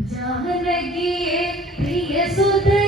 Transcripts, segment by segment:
जान लगी प्रिय सुधर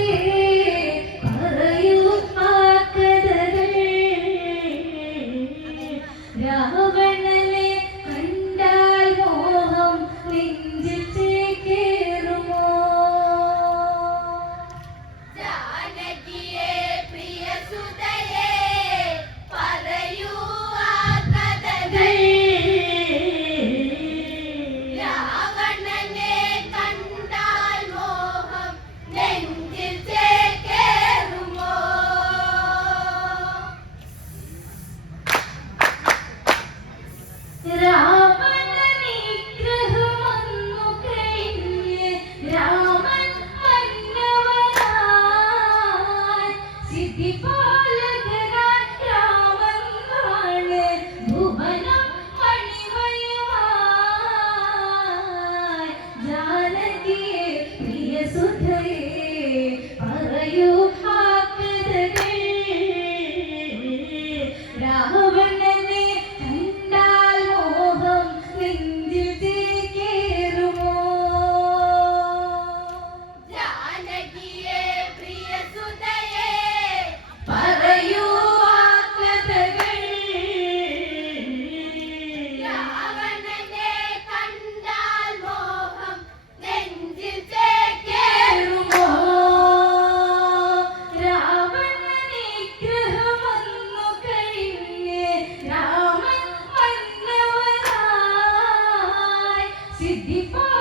se divide.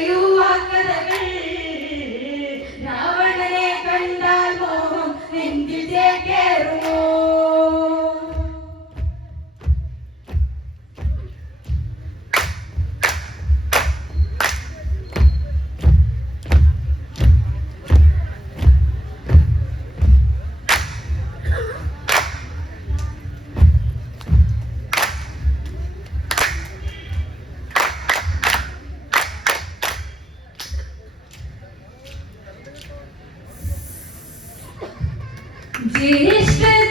you. জিনিসটা